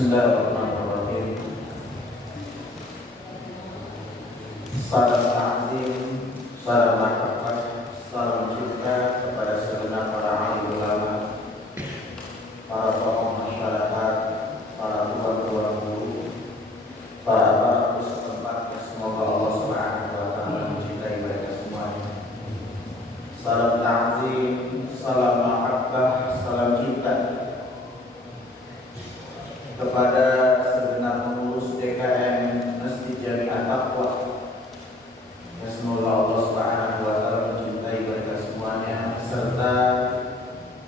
Bismillahirrahmanirrahim. Salam ta'zim, salam mahabbah, salam cinta kepada segenap para alim ulama, para tokoh masyarakat, para tua-tua guru, para setempat. Semoga Allah Subhanahu wa taala mencintai mereka semuanya. Salam ta'zim, salam mahabbah, salam cinta kepada segenap pengurus DKM Masjid Jami'at Taqwa. Semoga Allah Subhanahu wa taala mencintai mereka semuanya, serta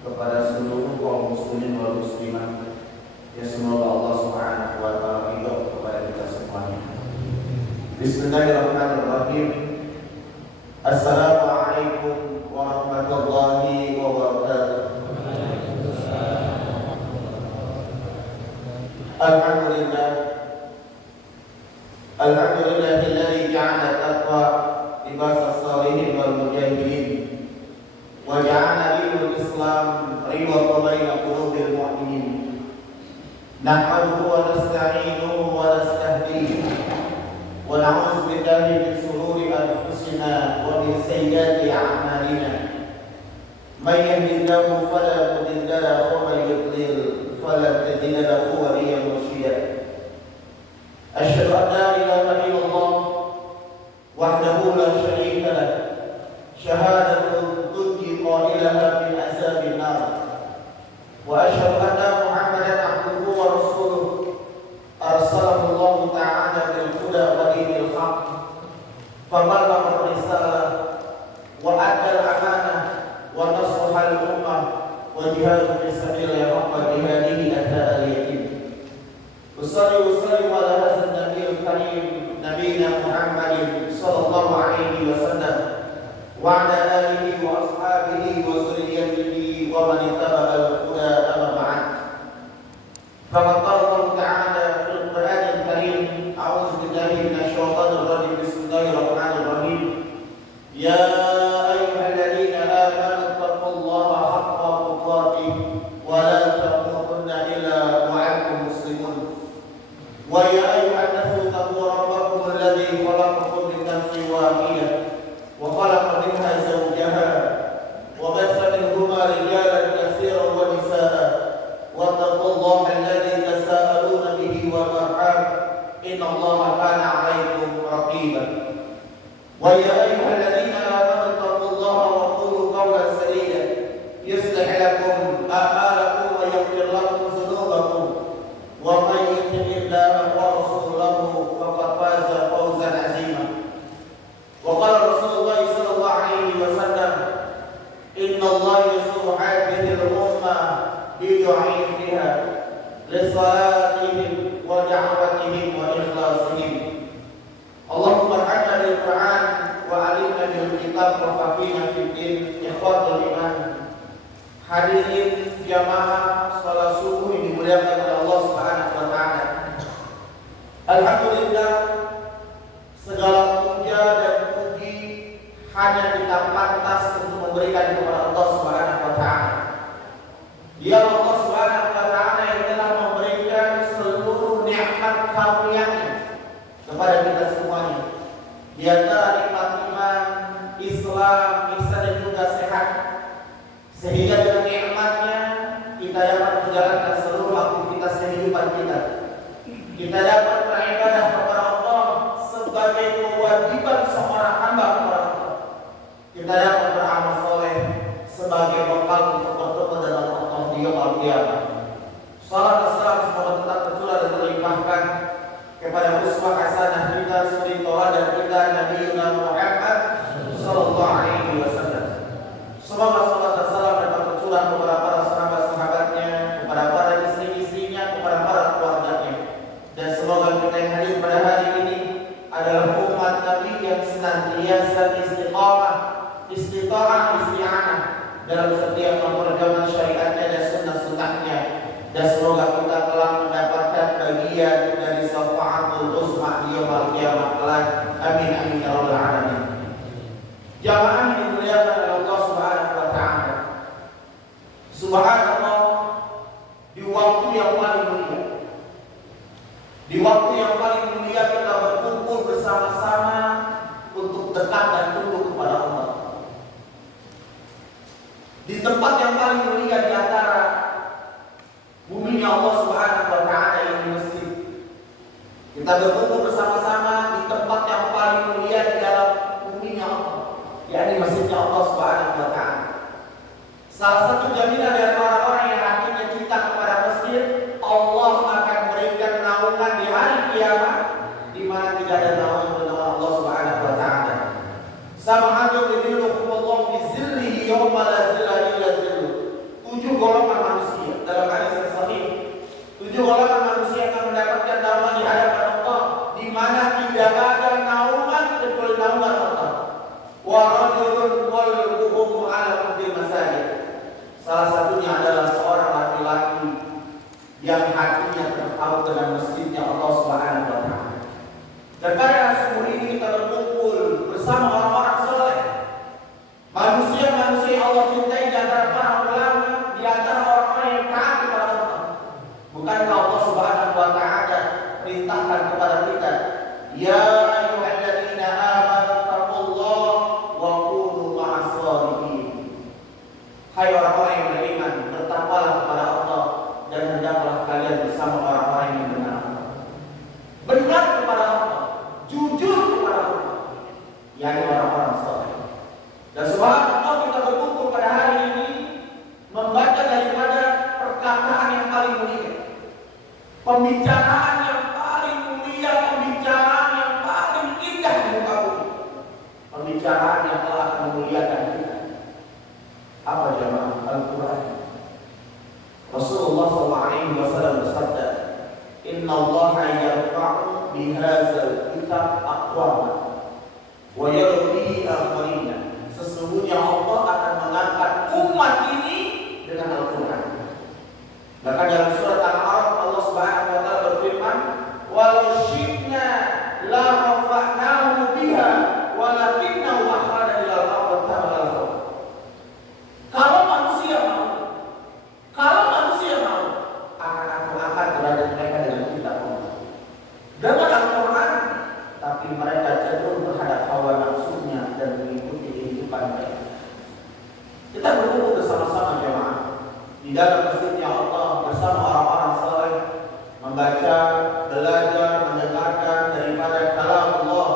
kepada seluruh kaum muslimin wal muslimat. Semoga Allah Subhanahu wa taala ridho kepada kita semuanya. Bismillahirrahmanirrahim. Assalamualaikum warahmatullahi wabarakatuh. Alhamdulillahilladzi ja'ala taqwa libasas salihin wal mujahidin wa ja'ala dinul Islam riwatan baina qulubil mu'minin. Nahmaduhu wa nasta'inuhu wa nastahdihi wa na'udzu billahi min shururi anfusina wa min sayyiati a'malina. May yahdihillahu fala mudilla lahu wa may yudlil fala tajida lahu waliyyan mursyida. Asyhadu an la ilaha illallah wahdahu la syarika lah, syahadatun tunji qailaha min azabin nar. Wa asyhadu anna Muhammadan abduhu wa rasuluh arsalahu Allah ta'ala bil huda wa dinil haqq faballagha risalah wa adda al-amanah wa nasaha al-ummah wa jihadu fi sabilillah haqqa jihadihi hatta al-yatim. Wassalatu wassalamu ala hadzal nabiyil karim nabiyina Muhammadin sallallahu alaihi wasallam wa ala alihi wa ashabihi wa zurriyyatihi wa man ittaba'a al-huda amma ba'd. Faqad qala Allah ta'ala fil Qur'anil Karim, a'udzu billahi minasy syaithanir rajim. Bismillahirrahmanirrahim. Ya ayyuhalladzina amanu taqullaha haqqa tuqatih wa la tamutunna illa wa antum muslimun. Wa ya ayyuhan nasu taqu rabbakum alladzi khalaqakum min nafsin wahidah wa khalaqa minha zawjaha wa bassa minhuma rijalan katsiran wa nisaa'a wattaqullaha alladzi tasaaluna bihi wal arham innallaha kana 'alaykum raqiba. Wa ya ayyuhalladzina amanu taqullaha wa qulu qawlan sadida yuslih lakum a'malakum wa yaghfir lakum dhunubakum wa may yuti'illaha wa rasulahu faqad faza fawzan 'azima. Wa qala Rasulullah sallallahu alaihi wasallam, innallaha yasuru hadhihi al-ummah bi du'a'iha li salatihim wa da'watihim wa ikhlasihim. Allahumma arhamna bil Qur'an wa 'allimna bil kitab wa faqihna fid din. Ikhwatul iman, hadirin jamaah salat subuh yang dimuliakan oleh Allah Subhanahu wa taala. Alhamdulillah, segala puja dan puji hanya kita pantas untuk memberikan kepada Allah Subhanahu wa taala. Dia Allah Subhanahu wa taala yang telah memberikan seluruh nikmat karunia-Nya kepada kita semuanya. Di antara nikmat iman, Islam, ihsan dan juga sehat. Sehingga dengan nikmatnya kita dapat menjalankan seluruh aktivitas kehidupan kita. Kita dapat beribadah kepada Allah sebagai kewajiban seorang hamba kepada Allah. Kita dapat beramal soleh sebagai bekal untuk bertemu dengan Allah di yaumul qiyamah. Salam dan salam semoga tetap tercurah dan terlimpahkan kepada uswah hasanah kita, suri tauladan kita, Nabi Muhammad sallallahu alaihi wasallam. Semoga salat dan salam dapat tercurah kepada para sahabat-sahabatnya, kepada para istri-istrinya, kepada para keluarganya. Dan semoga kita yang hadir pada hari ini adalah umat Nabi yang senantiasa istiqamah, isti'anah dalam setiap penerjemahan syariatnya dan sunnah-sunnahnya. Dan semoga kita telah mendapatkan bagian dari syafaatul uzma di yaumil qiyamah kelak. Amin amin ya rabbal alamin. Jamaah yang dimuliakan oleh Allah Subhanahu wa taala. Subhanallah, di waktu yang paling mulia, di tempat yang paling mulia di antara bumi Allah Subhanahu wa taala, yang masjid. Kita berkumpul bersama-sama di tempat yang paling mulia di dalam bumi Allah, yakni masjidnya Allah Subhanahu wa taala. Salah satu jaminan dari orang-orang yang hatinya cinta kepada masjid, Allah akan berikan naungan di hari kiamat di mana tidak ada naungan kecuali Allah Subhanahu wa taala. Sama'atu bidinukumullah fi zillihi yawma la zilla illa zilluh. 7 golongan manusia dalam hadis yang sahih. 7 golongan manusia akan mendapatkan naungan di hadapan Allah di mana tidak ada naungan kecuali naungan Allah. Wa rajulun qalbuhu mu'allaqun fil masajid. Salah satunya adalah seorang laki-laki yang hatinya terpaut dengan masjidnya Allah Subhanahu wa taala. Dan pada subuh ini kita berkumpul bersama orang-orang soleh, manusia-manusia yang Allah cintai di antara para ulama, di antara orang-orang yang taat kepada Allah. Bukankah Allah Subhanahu wa taala perintahkan kepada kita, ya ayyuhalladzina amanu taqullaha wa kunu ma'as shalihin. Hai orang-orang yang beriman, bertakwalah kepada Allah dan hendaklah kalian bersama orang-orang yang benar. Benar kepada Allah, jujur kepada Allah, yakni orang-orang saleh. Dan subhanallah, kita berkumpul pada hari ini membaca daripada perkataan yang paling mulia, pembicaraan yang paling mulia, pembicaraan yang paling indah di muka bumi, pembicaraan yang telah akan memuliakan kita. Apa jemaah? Al-Quran. Rasulullah SAW bersabda, Inna Allah yarfa'u bihazal kitab aqwama wa yarbihi akharina. Sesungguhnya Allah akan mengangkat umat ini dengan Al-Quran. Bahkan dalam surat Al-A'raf Allah Subhanahu wa taala berfirman, walau syi'na la rafa'nahu biha walakinnahu akhlada ilal ardi ta'ala. Kalau manusia mau, akan aku angkat derajat mereka dengan kitab Allah, dengan Al-Quran, tapi mereka cenderung terhadap hawa nafsunya dan mengikuti kehidupan mereka. Kita berkumpul bersama-sama jemaah di dalam masjidnya Allah bersama orang-orang saleh, membaca, belajar, mendengarkan daripada kalam Allah.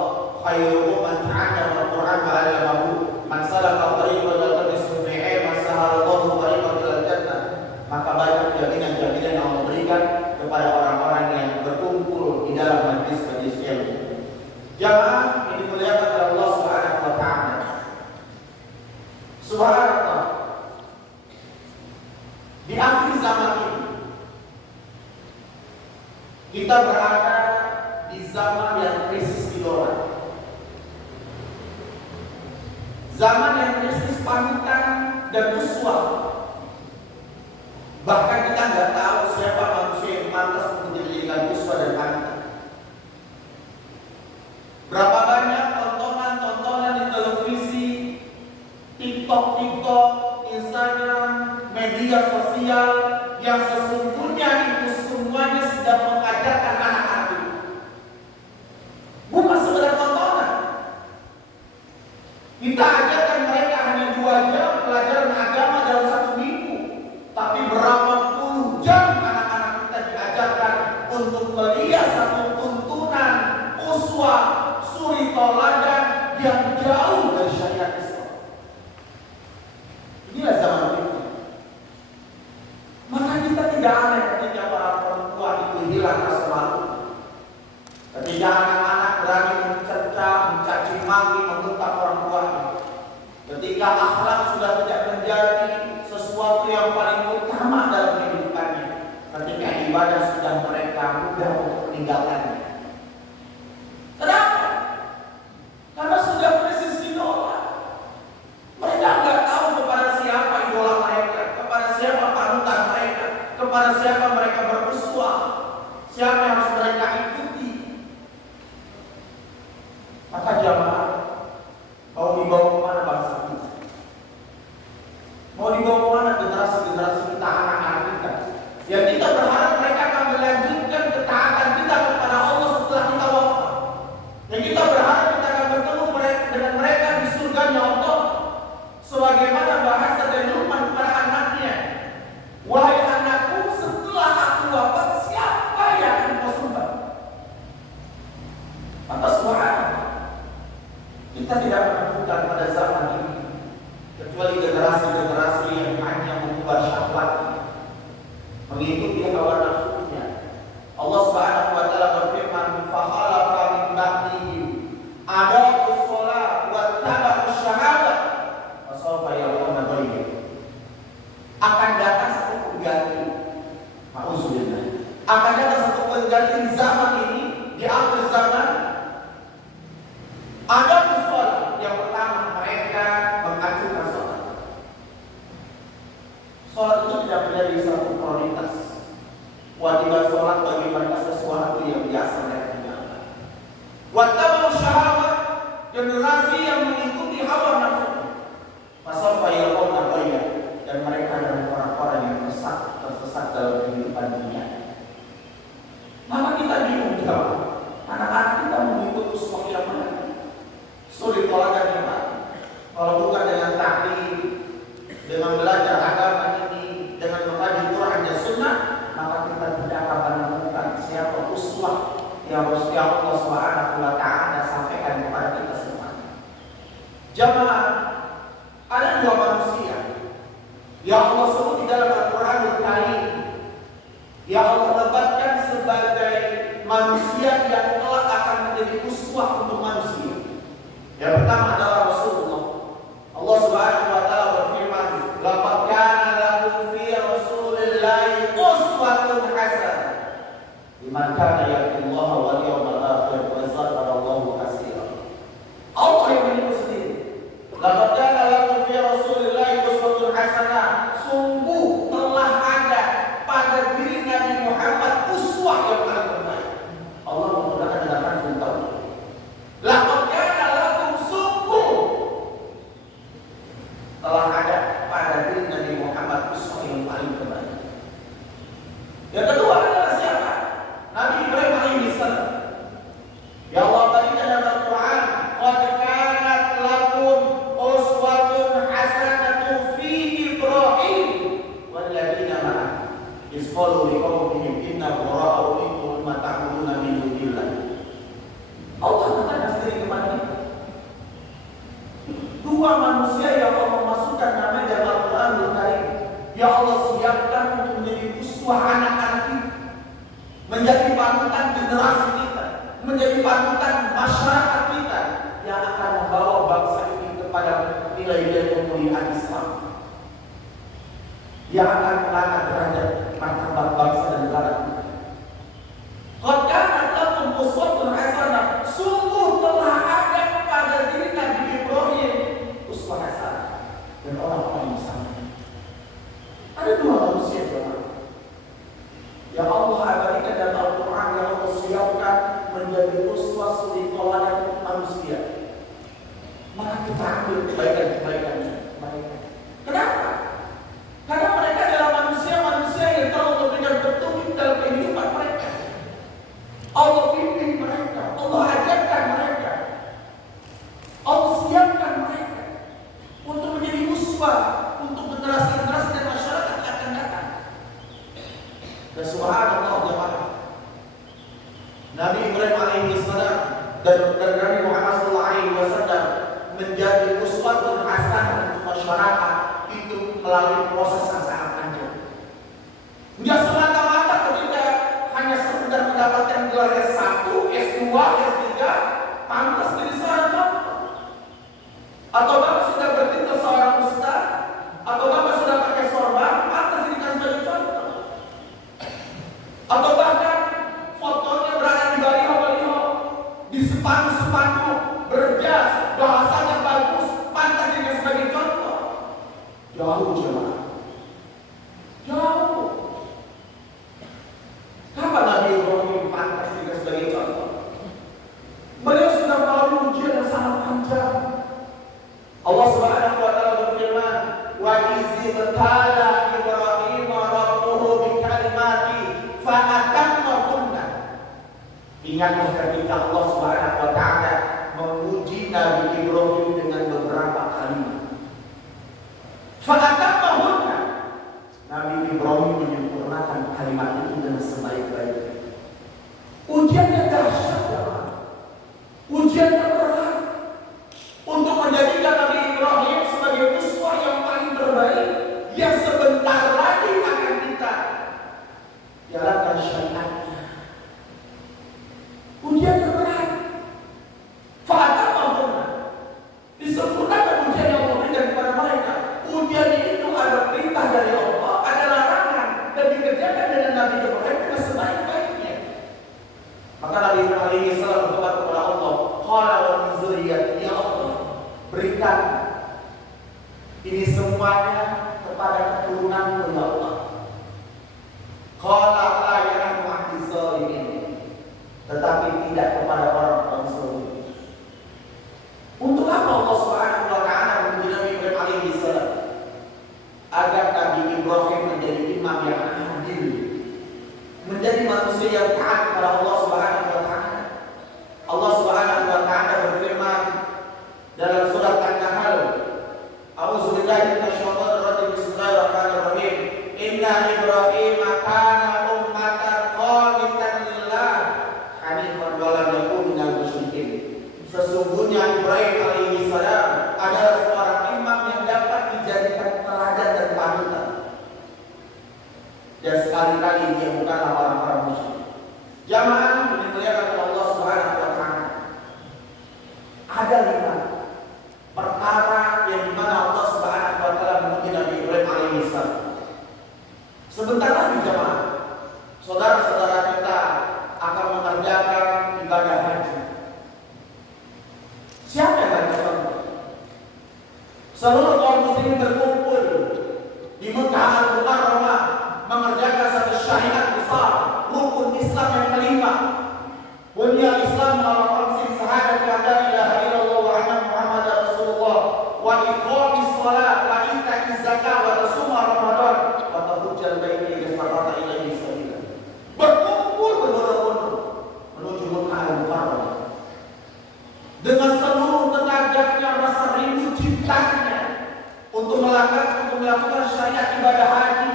Khairukum man ta'allama al-Quran wa 'allamahu, man salaka tariqan yaltamisu fihi ma sahalallahu tariqan ilal jannah. Maka banyak jaminan-jaminan yang Allah berikan kepada orang-orang yang berkumpul di dalam majlis-majlis ilmu. Jamaah yang dimuliakan oleh Allah Subhanahu wa taala. Subhanallah. Di akhir zaman ini kita berada di zaman yang krisis idola. Zaman yang krisis panutan dan uswah. Bahkan kita nggak tahu siapa manusia yang pantas untuk dijadikan uswah dan panutan. Berapa banyak tontonan-tontonan di televisi, TikTok, Instagram, media sosial yang sesungguhnya itu semuanya sedang mengajarkan anak-anak itu. Bukan sekedar tontonan. Kita ajarkan mereka hanya 2 jam pelajaran agama dalam 1 minggu, tapi berapa puluh jam anak-anak kita diajarkan untuk melihat satu tuntunan uswah suri toladan yang jauh dari syariat Islam. Inilah zaman kita. Maka kita tidak aneh ketika para perempuan itu hilang rasa malu. Ketika anak-anak berani mencerca, mencaci maki, membentak orang tuanya. Ketika akhlak sudah tidak menjadi sesuatu yang paling utama dalam kehidupannya. Ketika ibadah sudah mereka mudah untuk meninggalkannya. Kenapa? Karena sudah krisis idola. Mereka nggak tahu kepada siapa idola mereka, kepada siapa panutan mereka, kepada siapa mereka beruswah, siapa yang harus mereka ikuti. Maka jamaah, mau dibawa kemana bangsa kita? Mau dibawa kemana generasi-generasi kita, anak-anak kita? Ya kita berharap mereka akan melanjutkan ketaatan kita kepada Allah setelah kita wafat. Dan kita berharap kita akan bertemu dengan mereka di surganya Allah. Sebagaimana bahasa dari Luqman Akan datang satu pengganti. Ma'uzubillah. Akan datang satu pengganti zaman ini di akhir zaman. Ada sholat yang pertama mereka mengajukan sholat. Sholat itu tidak menjadi satu prioritas. Wajiban sholat bagi mereka sesuatu yang biasa mereka tinggalkan. Wattabau syahawat, generasi yang mengikuti hawa nafsu. Fasawfa yalqawna ghayya, dan mereka adalah orang-orang yang tersesat dalam kehidupan dunia. Maka kita bingung jawab. Anak-anak kita mengikut uswah yang mana? Sulit tolakan yang mana? Kalau bukan dengan taklim, dengan belajar agama ini, dengan mengkaji Quran dan Sunnah, maka kita tidak akan menemukan siapa uswah yang Allah Subhanahu wa Ta'ala sampaikan kepada kita semua. Jamaah, ada dua manusia yang Allah sebut di dalam Al-Quranul Karim, yang Allah lebatkan sebagai manusia yang kelak akan menjadi uswah untuk manusia. Yang pertama adalah Rasulullah. Allah Subhanahu wa Ta'ala berfirman, "Laqad kana lakum fi Rasulillahi uswatun hasanah liman kana yarjullaha wal yawmal akhir wa dzakara Allahu katsiran." Allah yang menyebut sendiri. Laqad kana lakum fi Rasulillahi uswatun hasanah. Sungguh telah ada pada diri Nabi Muhammad uswah yang paling terbaik. Allah menggunakan dengan harful tauhid. Laqad kana lakum, sungguh telah ada pada diri Nabi Muhammad uswah yang paling terbaik. Yang kedua adalah siapa? Nabi Ibrahim alaihissalam. Ya Allah tadi dalam Al-Quran, qad kanat lakum uswatun hasanatun fi Ibrahim wal ladzina ma'ahu iz qalu liqaumihim inna bura'u minkum ma ta'buduna min dunillah. Allah bertanya sendiri kepada kita. Dua manusia yang Allah masukkan namanya dalam Al-Quranul Karim, ya Allah siapkan untuk menjadi uswah anak-anak kita, menjadi panutan generasi kita, menjadi panutan masyarakat kita yang akan membawa bangsa ini kepada nilai-nilai kemuliaan Islam, yang akan mengangkat derajat martabat bangsa dan negara kita. Qad kanat lakum uswatun hasanah, sungguh telah ada pada diri Nabi Ibrahim uswah hasanah dan orang-orang yang sama. Ada dua manusia jemaah yang Allah abadikan dalam Al-Quran, yang Allah siapkan menjadi uswah suri teladan untuk manusia. Maka kita ambil kebaikan-kebaikan mereka. Kenapa? Karena mereka adalah manusia-manusia yang telah memberikan petunjuk dalam kehidupan mereka. Allah pimpin mereka, Allah ajarkan mereka, Allah siapkan mereka untuk menjadi uswah untuk generasi-generasi dan masyarakat yang akan datang. Dan subhanallah jemaah, Nabi Ibrahim alaihissalam dan Nabi Muhammad sallallahu alaihi wasallam menjadi uswatun hasanah untuk masyarakat itu melalui proses yang sangat panjang. Tidak semata-mata ketika hanya sekedar mendapatkan gelar S1, S2, S3 pantas jadi seorang dokter, atau Bapak sudah bertitel seorang ustaz, atau Bapak sudah pakai sorban pantas dijadikan sebagai contoh, atau bahkan fotonya berada di baliho-baliho, di sepatu-sepatu berjas, bahasanya bagus, pantas dijadikan sebagai contoh. Jauh jemaah, jauh. Kapan Nabi Ibrahim pantas dijadikan sebagai contoh? Beliau sudah melalui ujian yang sangat panjang. Allah Subhanahu wa Ta'ala berfirman, wa izibtala Ibrahim rabbuhu bikalimati fa'atammahunna. Ingatlah ketika Allah Subhanahu wa Ta'ala menguji Nabi Ibrahim dengan beberapa kalimat. Fa'atammahunna. Nabi Ibrahim menyempurnakan kalimat itu dengan sebaik-baiknya. Ujian yang dahsyat, ujian yang berat untuk menjadikan Nabi Ibrahim sebagai uswah yang paling terbaik, yang sebentar lagi akan kita jalankan syariatnya. Ujian ampunanmu ya Allah. Qala la ya'lamu ahli zalimin, tetapi tidak kepada orang zalim. Untuk apa Allah Subhanahu wa taala menguji Nabi Ibrahim alaihi salam? Agar Nabi Ibrahim menjadi imam yang adil, menjadi manusia yang taat kepada Allah Subhanahu wa taala. Allah Subhanahu wa taala berfirman dalam surat An-Nahl, A'udzubillahi minasyaitonir rajim, bismillahirrahmanirrahim. Inna Ibrahim kana ummatan qanitan lillah hanifan wa lam yakun minal musyrikin. Sesungguhnya Ibrahim alaihi salam adalah seorang imam yang dapat dijadikan teladan dan panutan. Dan sekali-kali dia bukanlah orang-orang musyrik. Jamaah dimuliakan oleh Allah Subhanahu wa taala. Ada 5 perkara yang dimana Allah Subhanahu wa taala menguji Nabi Ibrahim alaihi salam. Sebentar lagi jamaah, saudara-saudara kita akan mengerjakan ibadah haji. Siapa yang akan contoh? Seluruh kaum muslimin berkumpul di Mekah Al-Mukarramah mengerjakan satu syariat besar, rukun Islam yang kelima. Bunyal Islam ala khamsin syahadat la ilaha illallah wa anna Muhammadar Rasulullah wa iqamis shalah wa ita'iz zakah wa tasuma Ramadan wa tahujjal baiti idza istata ilaihi sabila. Berkumpul berbondong-bondong menuju Mekah Al-Mukarramah dengan seluruh tenaganya, rasa rindu cintanya untuk melakukan syariat ibadah haji.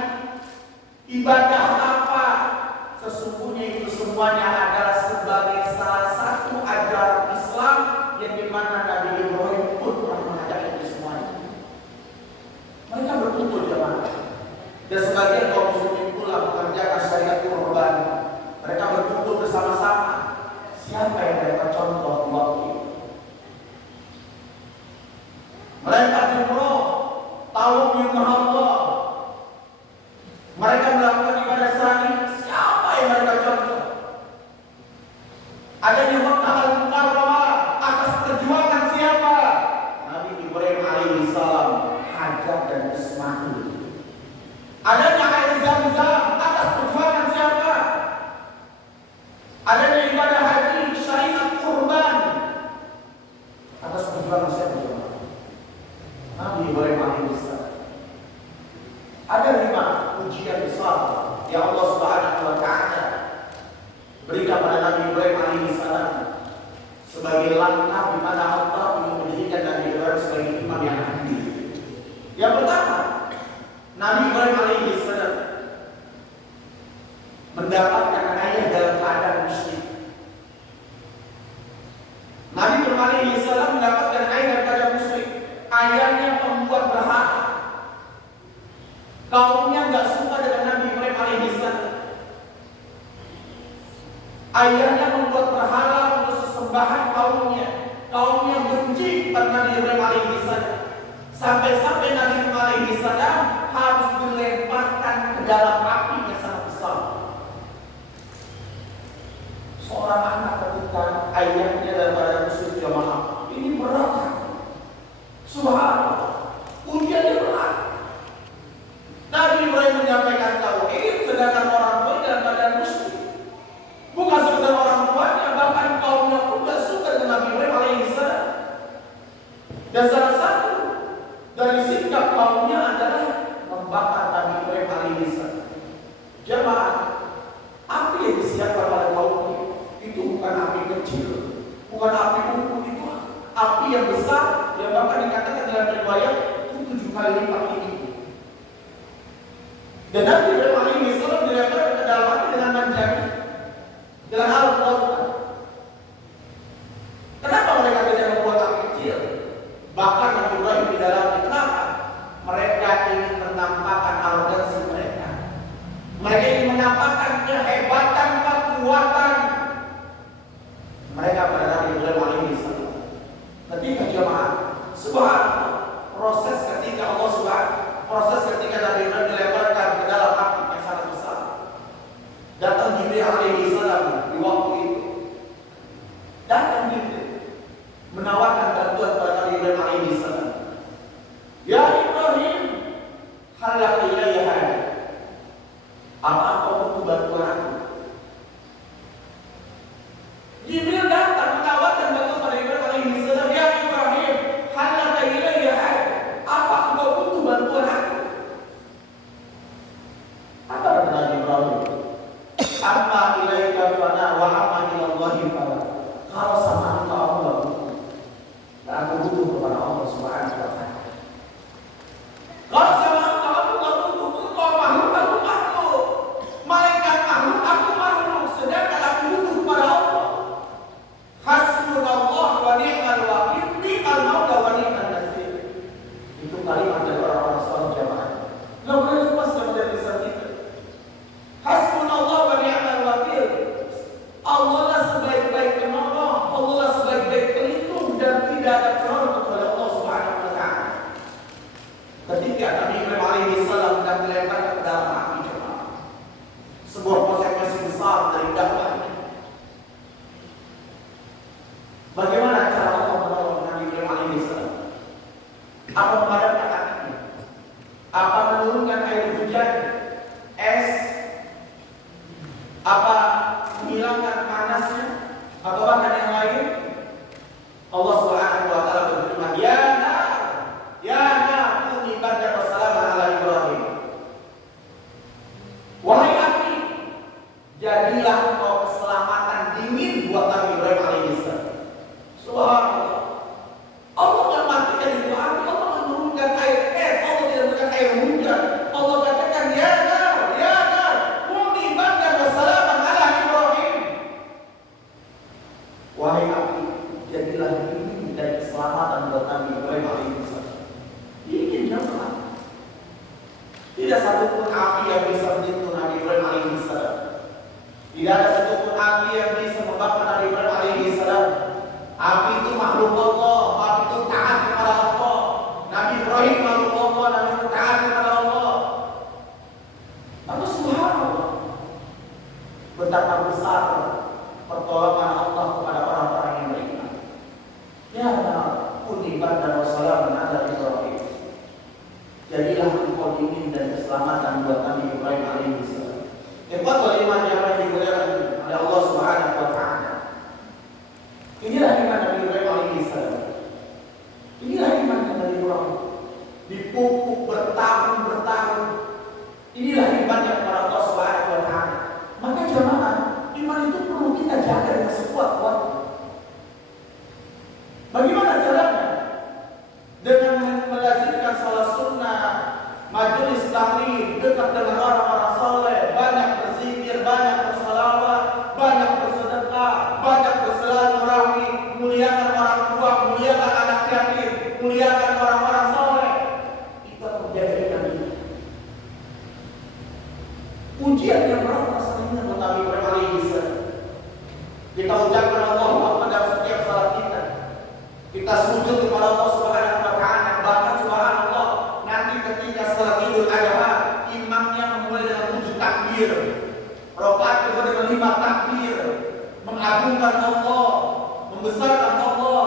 Ibadah apa? Sesungguhnya itu semuanya adalah sebagai salah satu ajaran Islam yang dimana Nabi Ibrahim pun telah mengajak itu semuanya. Mereka berkumpul jemaah, dan sebagian kaum muslimin pula mengerjakan syariat kurban. Mereka berkumpul bersama-sama. Siapa yang mereka contoh waktu itu? Melempar jumroh, tawaf di rumah Allah. Mereka melakukan ibadah sa'i. Siapa yang mereka contoh? Adanya Mekah Al-Mukarramah atas perjuangan siapa? Nabi Ibrahim alaihi salam, Hajar dan Ismail. Adanya air Zam-Zam atas perjuangan siapa? Adanya ibadah haji, syariat kurban atas perjuangan siapa? Nabi Ibrahim alaihi salam. Ada 5 ujian besar yang Allah Subhanahu wa taala berikan pada Nabi Ibrahim alaihi salam sebagai langkah di mana Allah ingin menjadikan Nabi Ibrahim sebagai imam yang adil. Yang pertama, Nabi Ibrahim alaihi salam mendapatkan ayah dalam keadaan musyrik. Nabi Ibrahim alaihi salam mendapatkan ayah dalam keadaan musyrik. Ayahnya membuat berhala. Kaumnya enggak suka dengan Nabi Ibrahim alaihi salam. Ayahnya membuat berhala untuk sesembahan kaumnya. Kaumnya benci pada Nabi Ibrahim alaihi salam. Sampai-sampai Nabi Ibrahim alaihi salam harus dilemparkan ke dalam api yang sangat besar. Seorang anak ketika ayahnya dalam keadaan musyrik, jamaah, ini berat. Subhanallah, ujiannya berat. Nabi Ibrahim menyampaikan tauhid, sedangkan orang tua dalam keadaan musyrik. Bukan sekedar orang tuanya, bahkan kaumnya pun tidak suka dengan Nabi Ibrahim alaihi salam. Dan salah satu dari sikap kaumnya adalah membakar Nabi Ibrahim alaihi salam. Jamaah, api yang disiapkan oleh kaumnya itu bukan api kecil, bukan api umum, itu api yang besar yang bahkan dikatakan dalam riwayat itu 7 kali lipat tinggi. Dan Nabi Ibrahim alaihi salam dilempar ke dalam api dengan menjadi dengan alat lautan. Kenapa mereka tidak membuat api kecil? Bahkan Nabi Ibrahim di dalamnya. Kenapa? Mereka ingin menampakkan arogansi mereka. Mereka ingin menampakkan kehebatan, kekuatan mereka pada Nabi Ibrahim alaihi salam. Ketika jemaah, subhanallah, proses ketika Nabi Ibrahim dilemparkan ke dalam api, menurunkan air hujan, es, apa menghilangkan panasnya, atau bahkan yang lain? Allah Subhanahu wa taala berfirman, ya nar, kuni bardan wa salaman ala Ibrahim. Wahai api, jadilah engkau keselamatan dingin buat Nabi Ibrahim alaihissalam. Subhanallah. Allah tidak matikan itu api, Allah menurunkan air es, Allah tidak menurunkan air hujan. Allah katakan, ya nar, kuni bardan wa salaman ala Ibrahim. Wahai api, jadilah dingin dan keselamatan buat Nabi Ibrahim alaihissalam. Dingin jangan. Tidak satupun api yang bisa menyentuh Nabi Ibrahim alaihissalam. Tidak ada satupun api yang bisa membakar Nabi Ibrahim alaihissalam. Api itu makhluk Allah, api itu taat kepada Allah. Nabi Ibrahim makhluk Allah, Nabi itu taat kepada Allah. Maka subhanallah, betapa besar pertolongan Allah kepada orang-orang yang beriman. Ya Allah, kuni bardan wa salaman ala Ibrahim. Jadilah engkau dingin dan keselamatan buat Nabi Ibrahim alaihissalam. Ikhwatul iman yang dimuliakan oleh Allah Subhanahu wa taala. Inilah iman Nabi Ibrahim alaihissalam. Inilah iman Nabi Ibrahim. Dipupuk bertahun-tahun. Inilah imannya kepada Allah Subhanahu wa taala. Maka jemaah, iman itu perlu kita jaga dengan sekuat-kuatnya. Bagaimana caranya? Dengan melazimkan salat sunnah, majelis taklim, dekat dengan orang-orang saleh, banyak berzikir, banyak berselawat, banyak bersedekah, banyak bersilaturahmi, muliakan orang tua, muliakan anak yatim, muliakan orang-orang saleh. Itu akan menjaga iman kita. Ujian yang berat rasanya buat Nabi Ibrahim alaihissalam. Kita ucapkan Allahu Akbar dalam setiap salat kita. Kita sujud kepada Allah Subhanahu wa taala. Bahkan subhanallah, nanti ketika salat Idul Adha, imamnya memulai dengan 7 takbir. Rakaat kedua dengan 5 takbir. Mengagungkan Allah, membesarkan Allah.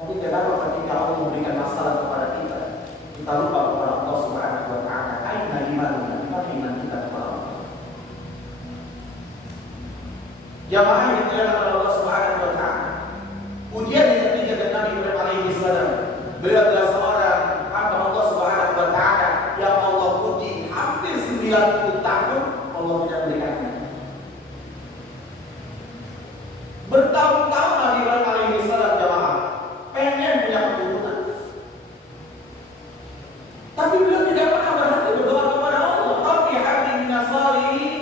Tapi kenapa ketika Allah memberikan masalah kepada kita, kita lupa kepada Allah Subhanahu wa taala? Aina iman kita kepada Allah. Jamaah yang dimuliakan oleh Allah Subhanahu wa taala. Ujian yang ketiga dari Nabi Ibrahim alaihissalam. Beliau adalah seorang hamba Allah Subhanahu wa taala yang Allah uji hampir 90 tahun Allah tidak memberikannya. Bertahun-tahun Nabi Ibrahim alaihissalam jamaah pengen punya keturunan. Tapi beliau tidak pernah berhenti berdoa kepada Allah. Rabbi habli minas shalihin.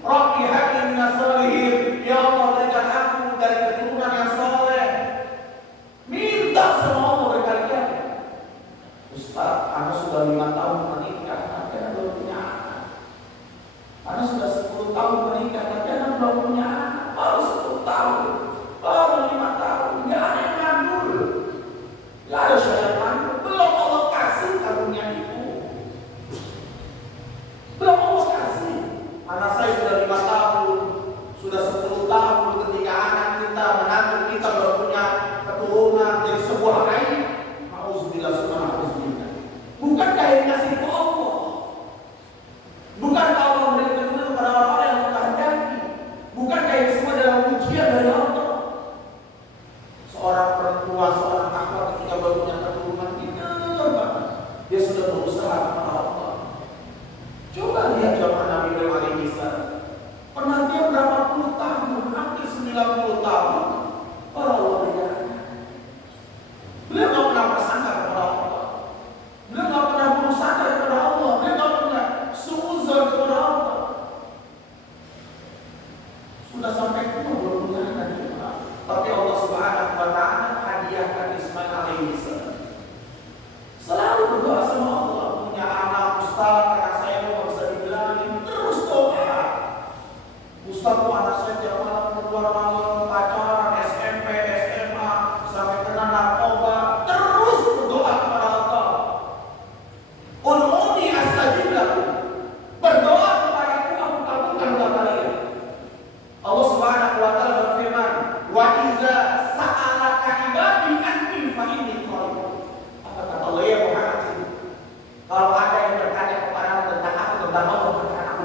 Rabbi habli minas shalihin. Ya Allah, berikan aku dari keturunan yang saleh. Minta sama Allah berkali-kali. Ustaz, anak sudah 5 tahun menikah, anak belum punya anak. Anak sudah 10 tahun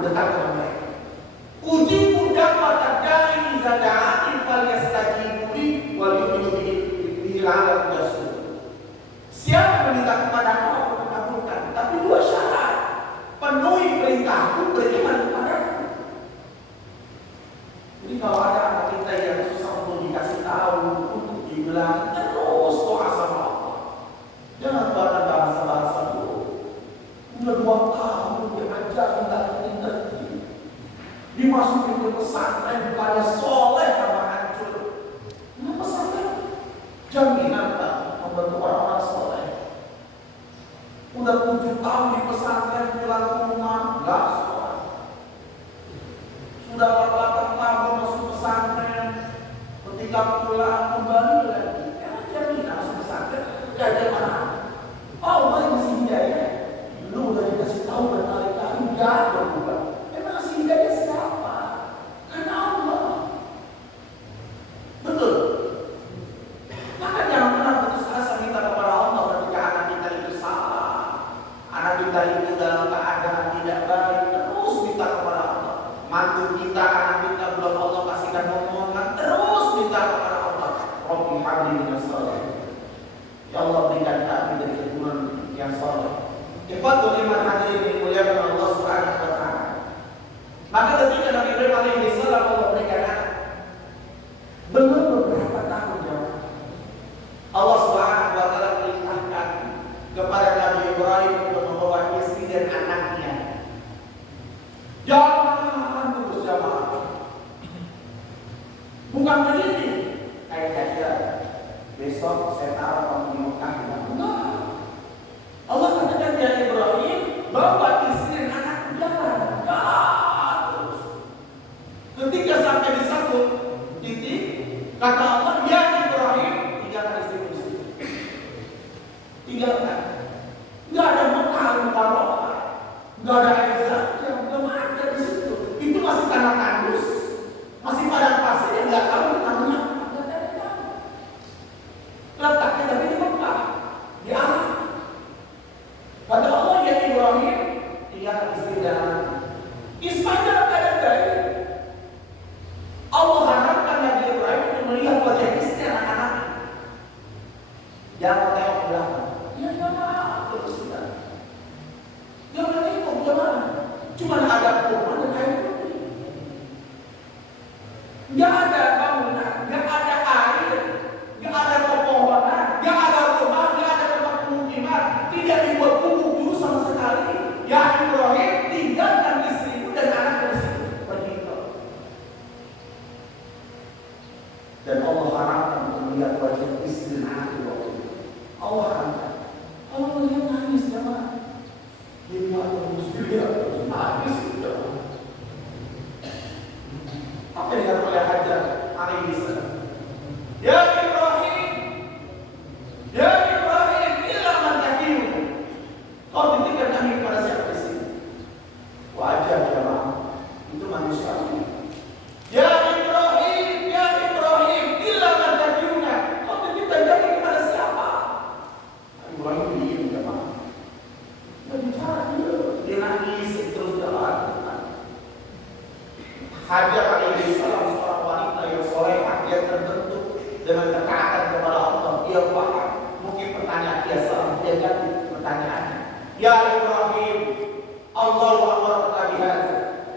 dekat dengan mereka. Ujibu dapat terjadi zada'ani falyastajibu li wal yu'minu bihi la'allahum yarshudun. Siapa meminta kepada aku kabulkan, tapi dua syarat. Penuhi perintahku, beriman kepadaku. Jadi kalau ada anak kita yang susah untuk dikasih tahu, untuk dibilang, terus doa sama Allah. Jangan buat bahasa-bahasa dulu. Udah 2 tahun diajar minta ngerti. Dimasukin ke pesantren bukannya soleh sama hancur. Nah, pesantren jaminan tak membentuk orang-orang soleh. Udah 7 tahun di pesantren pulang ke rumah nggak sholat. Sudah 8 tahun masuk pesantren, ketika pulang kembali lagi. Emang jaminan masuk pesantren nggak ada mana? Oh, boleh masih hidayah. Lu udah dikasih tahu berkali-kali nggak ada berubah. Emang masih hidayah siapa? Karena Allah. Betul. Maka jangan pernah putus asa minta kepada Allah ketika anak kita itu salah, anak kita itu dalam keadaan tidak baik, terus minta kepada Allah. Mantu kita, anak kita belum Allah kasihkan omongan, terus minta kepada Allah. Rabbi habli minas sholihin. Ya Allah, berikan kami dari keturunan yang saleh. Ikhwatul iman hadirin dimuliakan Allah Subhanahu wa taala. Maka ketika Nabi Ibrahim alaihi salam Allah berikan anak, belum beberapa tahun jauh, Allah Subhanahu wa taala perintahkan kepada Nabi Ibrahim untuk membawa istri dan anaknya. Jangan terus jamaah. Bukan begini. Kayaknya besok saya taruh kamu di Mekah. Enggak. Allah katakan ya Ibrahim, bawa istri dan anakku jalan. Terus. Ketika sampai di satu titik, kata Allah, ya Ibrahim, tinggalkan istrimu di situ. Tinggalkan. Enggak ada Mekah, enggak ada Aisyah, enggak ada di situ. Itu masih tanah tandus, masih padang pasir yang enggak tahu namanya. Enggak ada yang tahu. Letaknya tapi di Mekah, di Arab. Kata Allah ya Ibrahim, tinggalkan istri dan anak. Ismail dalam keadaan baik. Allah harapkan Nabi Ibrahim untuk melihat wajah istri dan anak-anak. Jangan tengok ke belakang. Ya jamaah terus kita. Jangan tengok jamaah. Cuma ada kurma dan air putih. Gak ada bangunan, gak ada air, gak ada pepohonan, gak ada rumah, gak ada tempat pemukiman. Tidak dibuat gubuk dulu sama sekali. Ya Ibrahim, tinggalkan istrimu dan anak di situ. Pergi ke. Dan Allah harapkan untuk melihat wajah istri dan anak di waktu itu. Allah harapkan. Allah melihat nangis jemaah. Dia melihat nangis jemaah. Apa yang dikatakan oleh Hajar alaihi salam? Ya Ibrahim, ya Ibrahim, illa man taqiyu. Kau titipkan kami kepada siapa di sini? Wajar jemaah. Itu manusia. Ya Ibrahim, illa man taqiyu. Kau titipkan kami kepada siapa? Ibrahim diam jemaah. Dia bicara dia nangis terus jalan. Hajar alaihi salam seorang wanita yang solehah, yang terbentuk dengan ketaatan kepada Allah. Dia paham. Mungkin pertanyaan dia salah, dia ganti pertanyaannya. Ya Ibrahim, Allahu akbar kalian.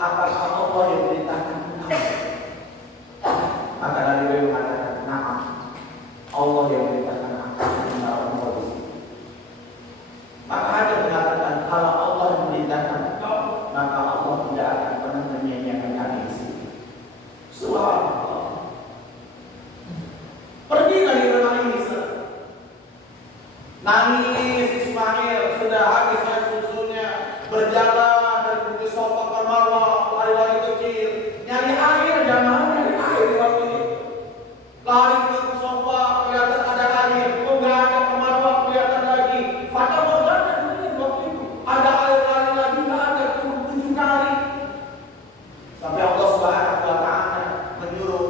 Apakah Allah yang perintahkan engkau? Maka Nabi Ibrahim mengatakan, "Na'am. Allah yang perintahkan aku meninggalkan di sini." Maka Hajar mengatakan, kalau Allah yang perintahkan engkau, maka Allah tidak akan pernah menyia-nyiakan kami di sini. Subhanallah. Pergi Nabi Ibrahim alaihi salam. Nangis Ismail, sudah habis air susunya, berjalan dari Bukit Safa ke Marwah, lari-lari kecil, nyari air, jamaah nyari air waktu itu. Lari ke Safa, kelihatan ada air, kok nggak ada ke Marwah, kelihatan lagi. Fata Morgana waktu itu, ada air lari lagi, nggak ada, turun 7 kali. Sampai Allah Subhanahu wa taala menyuruh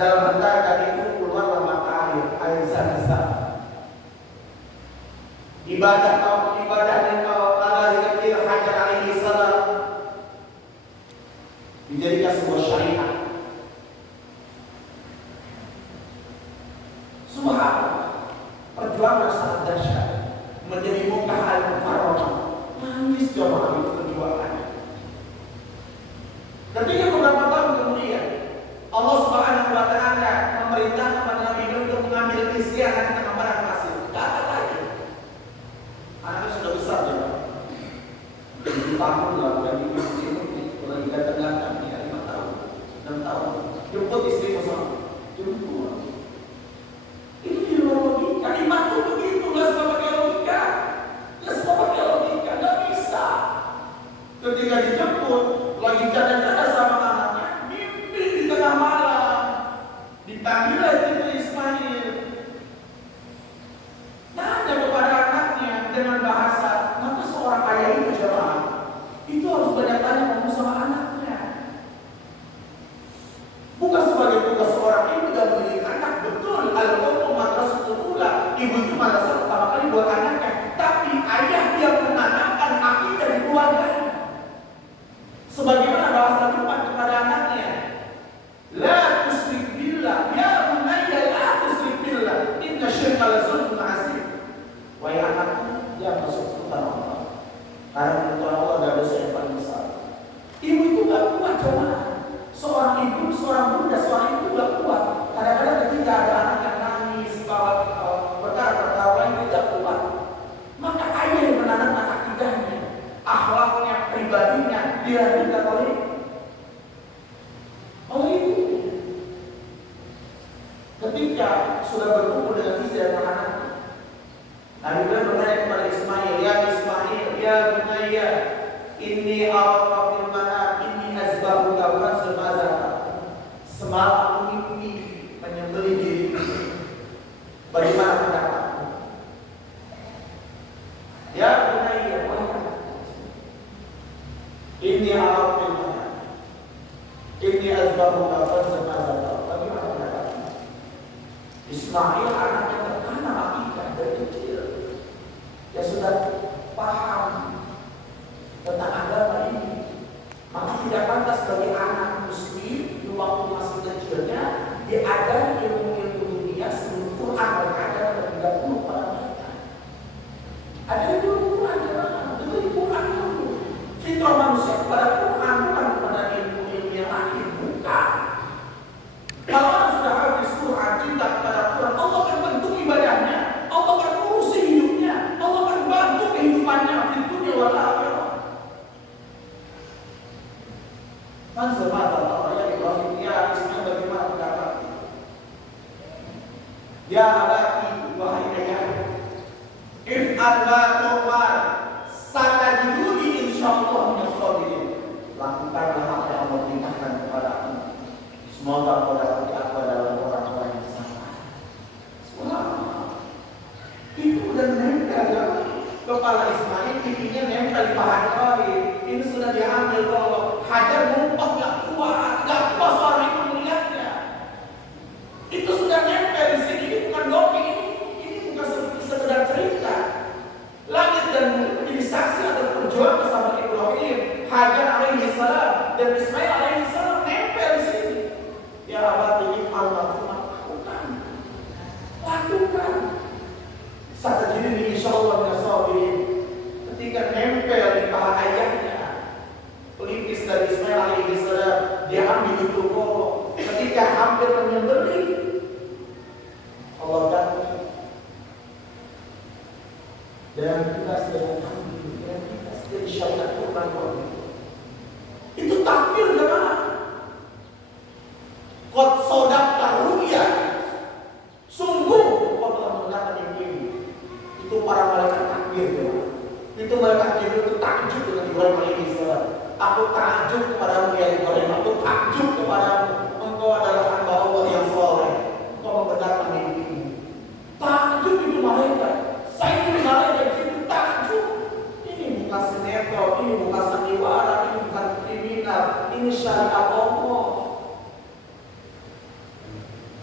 dalam hendaknya itu keluarlah mata air zam-zam. Ibadah yang kau lalai kecil Hajar alaihi salam dijadikan sebuah syariat. Subhanallah, perjuangan sangat dahsyat menjadi Mekah al-Mukarramah. Nangis jamaah itu perjuangannya. Ketika beberapa tahun kemudian Allah Subhanahu wa Ta'ala memerintahkan kepada Nabi untuk mengambil istri anak tengah padang pasir. Tidak ada lagi. Anaknya sudah besar jemaah. 7 tahun lah, udah di lagi datang-datang ya 5 tahun, 6 tahun. Jemput istri bersama. Jemput. Itu di luar logika. Iman itu begitu, nggak semua pakai logika. Nggak semua pakai logika, nggak bisa. Ketika dijemput, lagi jalan-jalan sama anaknya, mimpi di tengah malam. Dipanggil itu Ismail. Nanya kepada anaknya dengan bahasa, maka seorang ayah itu jemaah, itu harus banyak-banyak ngomong sama anaknya. Bukan sebagai tugas seorang ibu dan mendidik anak, betul. Al-Ummu madrasatul ula, ibu itu madrasah pertama kali buat anaknya. Tapi ayah yang menanamkan akidah di keluarganya. Sebagaimana bahasa Luqman kepada anaknya, la tusyrik billah, ya bunayya la tusyrik billah, inna syirka la zulmun azim. Wahai anakku, jangan bersekutukan Allah. Karena menyekutukan Allah adalah dosa yang paling besar. Ibu itu gak kuat jemaah. Seorang ibu, seorang bunda, seorang ibu gak kuat. Kadang-kadang ketika ada anak yang nangis, berkata-kata itu gak kuat. Maka ayah yang menanamkan akidahnya, akhlaknya, pribadinya, dilanjutkan oleh ibu. Ketika sudah berkumpul dengan istri dan anak-anaknya, Nabi Ibrahim bertanya kepada Ismail, ya Ismail, ya bunayya, inni ara fil manam inni azbahuka fanzur maza. Semalam aku mimpi menyembelih diriku. Bagaimana pendapatmu? Ya bunayya, inni ara fil manam inni azbahuka fanzur maza. Bagaimana pendapatmu? Ismail anaknya tertanam akidah dari kecil. Dia sudah paham tentang agama ini. Maka tidak pantas bagi anak muslim di waktu masih kecilnya diajari ilmu-ilmu dunia sebelum Quran berkata terlebih dahulu pada mereka. Ada itu Quran itu Quran dulu. Fitrah manusia kepada Quran bukan kepada ilmu-ilmu yang lain, bukan. Kalau orang sudah hafiz Quran, cinta kepada Quran, Allah akan bentuk ibadahnya, Allah akan urusi hidupnya, Allah akan bantu kehidupannya di dunia wal akhirah. Fanzur maza tara ya Ibrahim, ya Ismail, bagaimana pendapatnya? Ya abati, wahai ayah, if'al ma tu'mar, satajiduni insyaallah minas sabirin. Lakukanlah apa yang Allah perintahkan kepadamu. Semoga kau dapat diakui dalam orang-orang yang sabar. Subhanallah. Itu udah nempel ya. Kepala Ismail pipinya nempel di paha Ibrahim. Ini sudah diambil Allah. Hajar ngumpet gak kuat, gak puas orang itu melihatnya. Itu sudah nempel di sini. Ini bukan dongeng, ini bukan sekedar cerita. Langit dan bumi menjadi saksi atas perjuangan bersama Ibrahim, Hajar alaihi salam dan Ismail alaihi salam nempel di sini. Ya abadi Allah lakukan. Satajiduni insyaallah minas sabirin. Ketika nempel di paha ayahnya, pelipis dari Ismail alaihi salam, dia ambil itu pokok. Ketika hampir menyembelih, Allah ganti dan kita sedang ambil dan kita sedang syariat Quran. Itu takbir jemaah. Qad sadaqta ru'ya. Sungguh kau telah menggunakan mimpi. Itu para malaikat takbir jemaah. Itu malaikat Jibril itu takjub dengan Ibrahim alaihi salam. Aku takjub kepadamu ya Ibrahim. Aku takjub kepadamu. Engkau adalah hamba Allah yang saleh. Engkau membenarkan mimpi. Takjub itu malaikat. Saya ini malaikat Jibril takjub. Ini bukan sinetron, ini bukan sandiwara, ini bukan kriminal, ini syariat Allah.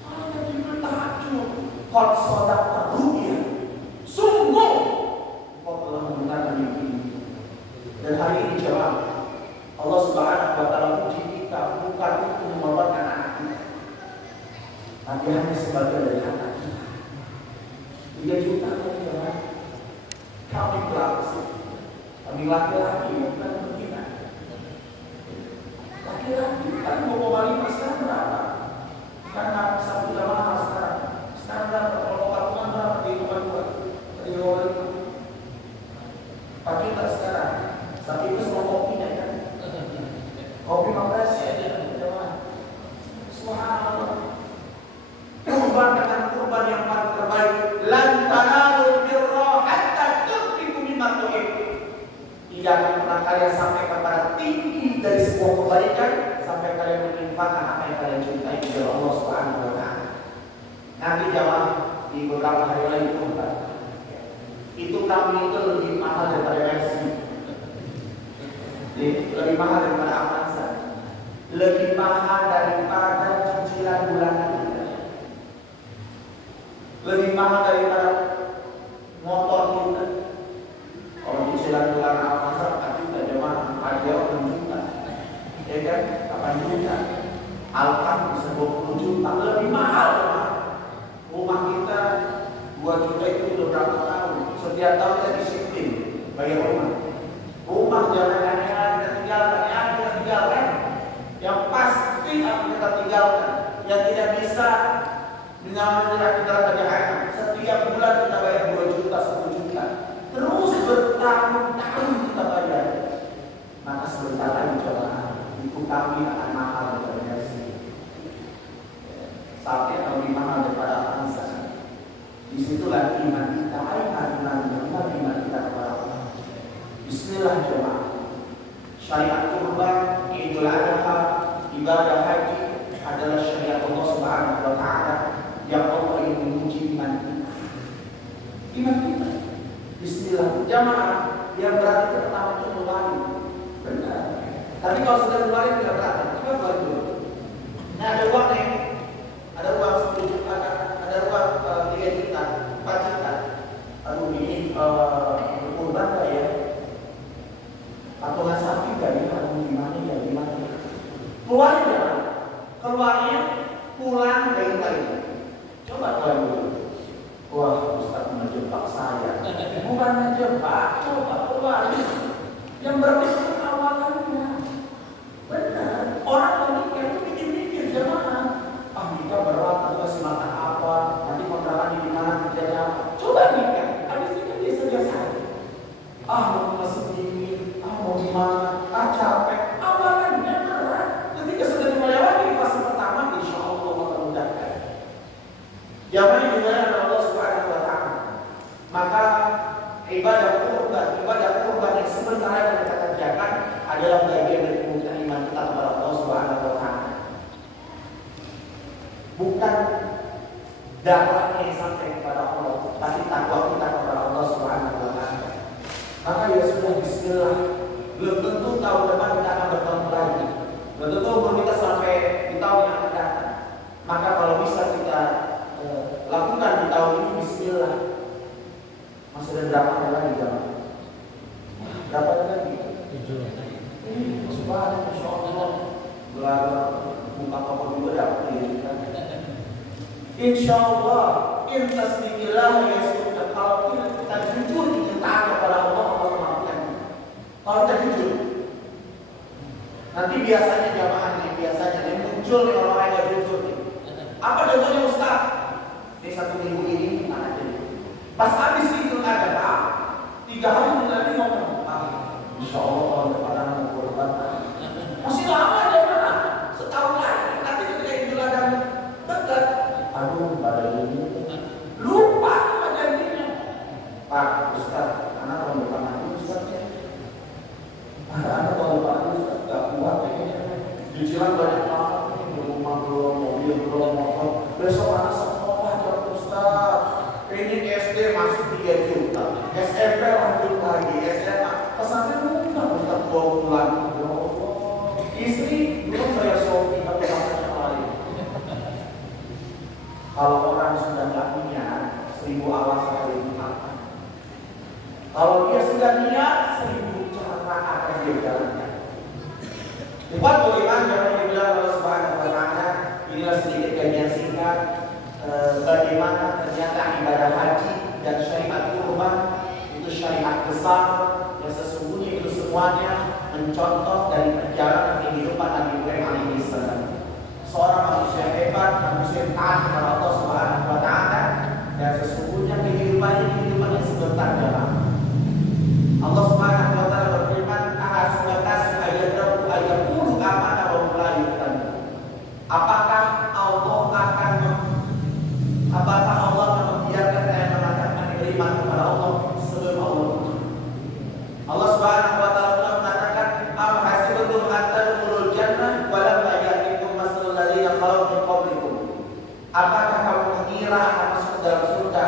Malaikat Jibril takjub. Qad sadaqta ru'ya. Sungguh kau telah membenarkan mimpi. Dan hari ini jemaah, Allah Subhanahu wa Ta'ala uji kita dia hanya sebagian dari harta kita. 3 juta kan, kami pelaku, kami laki-laki bukan betina. Laki-laki kan 2,5 sekarang berapa? Sekarang 1 juta mahal sekarang. Sekarang berapa? Kalau patungan berapa? 3,2. 4 juta sekarang. Tapi itu semua kopinya kan? Kopi 15 ya. Subhanallah. Kurban dengan kurban yang paling terbaik. Lan tanalul birra hatta tunfiqu mimma tuhibbun. Tidak akan pernah kalian sampai kepada tinggi dari sebuah kebaikan sampai kalian menginfakkan apa yang kalian cintai dari Allah Subhanahu wa taala. Nanti jamaah di beberapa hari lagi kurban. Itu kambing itu lebih mahal daripada nasi. Lebih mahal daripada Avanza. Lebih mahal daripada cicilan bulanan kita. Lebih mahal daripada motor kita. Kalau cicilan bulanan Avanza 4 juta, jemaah 4 juta 6 juta. Ya kan? 8 juta. Alphard bisa 20 juta. Lebih mahal jemaah. Rumah kita 2 juta itu udah berapa tahun? Setiap tahun kita disiplin bayar rumah. Rumah jangan hanya kita tinggalkan. Yang pasti akan kita tinggalkan. Yang tidak bisa dengan kita jahanam. Setiap bulan kita bayar 2 juta, 1 juta. Terus bertahun-tahun kita bayar. Maka sebentar lagi jemaah itu kami akan mahal daripada nasi. Saatnya lebih mahal daripada Avanza. Disitulah iman kita, iman kita kepada Allah. Bismillah jemaah. Syariat kurban, Idul Adha, ibadah haji adalah syariat Allah Subhanahu wa taala yang Allah ingin menguji iman kita. Iman kita. Bismillah. Jemaah yang berarti pertama itu keluarin. Benar. Tapi kalau sudah keluarin tidak berarti. Coba keluarin dulu. Nah ada uang nih. Ada uang 10 juta, ada uang 3 juta, 4 juta. Aduh ini kurban gak ya? Patungan sapi gak ya? Aduh gimana ya? Keluarin ya? Keluarin pulang dari tadi. Coba keluarin dulu. Wah Ustaz menjebak saya. Bukan menjebak, coba keluarin. Yang berbeda awalannya. Benar. Orang menikah itu mikir-mikir jemaah. Kita berat, kita kasih makan apa, nanti kontrakan di mana kerjanya apa. Coba nikah, habis itu dia biasa. Mau masuk dingin, mau gimana, capek. Awalannya berat. Ketika sudah melewati fase pertama, insya Allah akan mudahkan. Yang mana dimulai oleh Allah Subhanahu wa taala. Maka ibadah kurban yang sebenarnya yang kita kerjakan adalah bagian dari kemuliaan iman kita kepada Allah Subhanahu wa taala. Bukan darahnya yang sampai kepada Allah, tapi takwa kita kepada Allah Subhanahu wa taala. Maka ya sudah bismillah. Belum tentu tahun depan kita akan bertemu lagi. Belum tentu umur kita sampai di tahun yang akan datang. Maka kalau bisa kita lakukan di tahun ini bismillah. Masih ada berapa hari lagi jemaah? Berapa hari lagi? 7. Subhanallah, insyaallah. Bulan buka toko juga dapat ya. Insyaallah, intasbihillah ya sudah. Kalau kita jujur ingin taat kepada Allah, Allah maafkan. Kalau kita jujur, nanti biasanya jamaah yang muncul nih orang yang jujur nih. Apa contohnya Ustaz? Di 1 minggu ini mana jadi? Pas habis itu ada Pak, 3 hari lagi ngomong, Insyaallah tahun depan mau kurban. Masih lama jamaah, setahun lagi. Nanti ketika Idul Adha dekat. Aduh, pada ini lupa sama janjinya. Pak Ustaz, anak tahun depan lagi Ustaz ya. Anak tahun depan Ustaz gak kuat kayaknya. Cicilan banyak banget nih, rumah belum, mobil belum, motor. Besok anak sekolah jam Ustaz. Ini SD masih 3 juta, SMP lanjut lagi, SMA pesantren mungkin Ustaz 2 bulan. Ya Allah, istri belum bayar Shopee atau pasarnya lain. Kalau orang sudah nggak niat, 1000 alasan dari apa? Kalau dia sudah niat, 1000 cara akan dia jalankan. Buat bagaimana yang dibilang Allah Subhanahu wa taala, inilah sedikit kajian singkat bagaimana ternyata ibadah haji dan syariat kurban itu syariat besar yang sesungguhnya itu semuanya mencontoh dari perjalanan kehidupan Nabi Ibrahim alaihissalam. Seorang manusia hebat, manusia yang taat kepada Allah Subhanahu wa taala, dan sesungguhnya kehidupan yang sebentar dalam. Allah Subhanahu wa taala berfirman, "Ahasubatas ayadrabu ayaqulu amana wa hum la yuftanu." Apakah Allah membiarkan kalian mengatakan beriman kepada Allah sebelum Allah? Allah Subhanahu wa taala mengatakan, "Am hasibtum an tadkhulul jannah wa lam ya'tikum mathalul ladzina khalu min qablikum." Apakah kamu mengira akan masuk dalam surga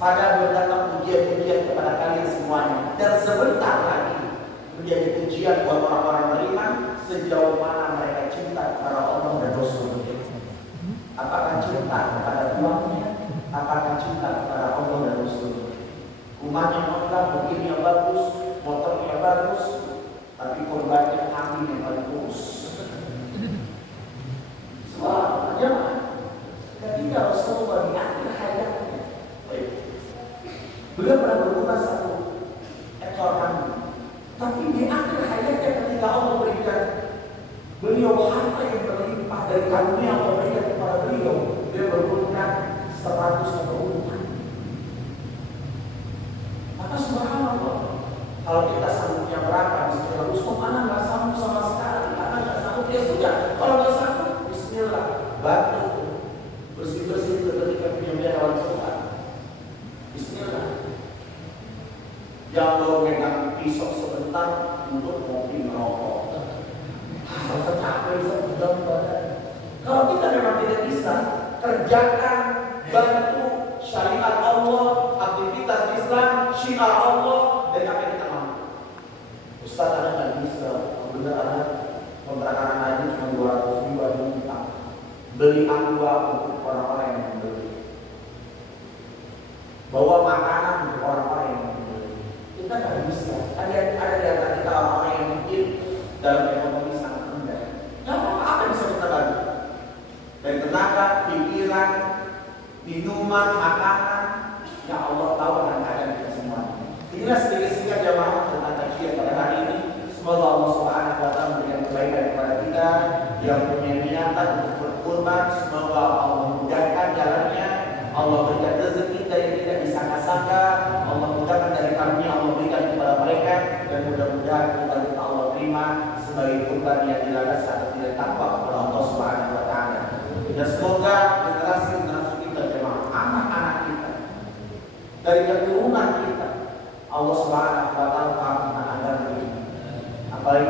padahal belum datang pujian-pujian kepada kalian semuanya, dan sebentar lagi menjadi pujian buat orang-orang beriman sejauh mana mereka cinta kepada Allah dan Rasul. Apakah cinta kepada uangnya? Apakah cinta kepada Allah dan Rasul? Rumahnya megah, mobilnya bagus, motornya bagus, tapi korbannya hati yang paling kurus. Soalnya ketika Rasulullah di akhir hayatnya, beliau pernah berguna satu ekor kambing, tapi di akhir hayatnya ketika Allah berikan beliau harta yang berlimpah dari karunia Allah berikan kepada beliau, dia berguna 100 ekor unta. Maka subhanallah, kalau kita sanggupnya berapa, bismillah. Ustaz, anak nggak sanggup sama sekali, anak nggak sanggup, ya sudah. Kalau nggak sanggup, bismillah, bantu bersih-bersih ketika punya hewan kurban. Bismillah. Jangan bawa megang pisau sebentar untuk ngopi merokok. Rasa capek, rasa badan. Kalau kita memang tidak bisa kerjakan, bantu syariat Allah, aktivitas Islam, syiar Allah, dan apa yang kita mampu. Ustaz, anak nggak bisa, benar anak kontrakan aja cuma 200 ribu aja minta. Beli aqua untuk orang-orang yang membeli, bawa makanan untuk orang-orang yang membeli. Kita nggak bisa. Ada di antara kita orang-orang yang mungkin dalam ekonomi sangat rendah. Nggak apa-apa bisa kita bantu. Dari tenaga, pikiran, minuman, makanan, ya Allah tahu akan keadaan kita semua. Inilah sedikit-sedikit jamaah tentang kajian pada hari ini. Semoga Allah Subhanahu wa taala memberikan kebaikan kepada kita yang punya niatan untuk berkurban. Semoga Allah mudahkan jalannya, Allah berikan rezeki dari tidak disangka-sangka, Allah mudahkan dari karunia Allah berikan kepada mereka, dan mudah-mudahan kurban kita Allah terima sebagai kurban yang dilaras atau tidak takwa kepada Allah Subhanahu wa taala. Dan semoga generasi-generasi kita jemaah, anak-anak kita, dari keturunan kita, Allah Subhanahu wa taala paham tentang agama ini. Apalagi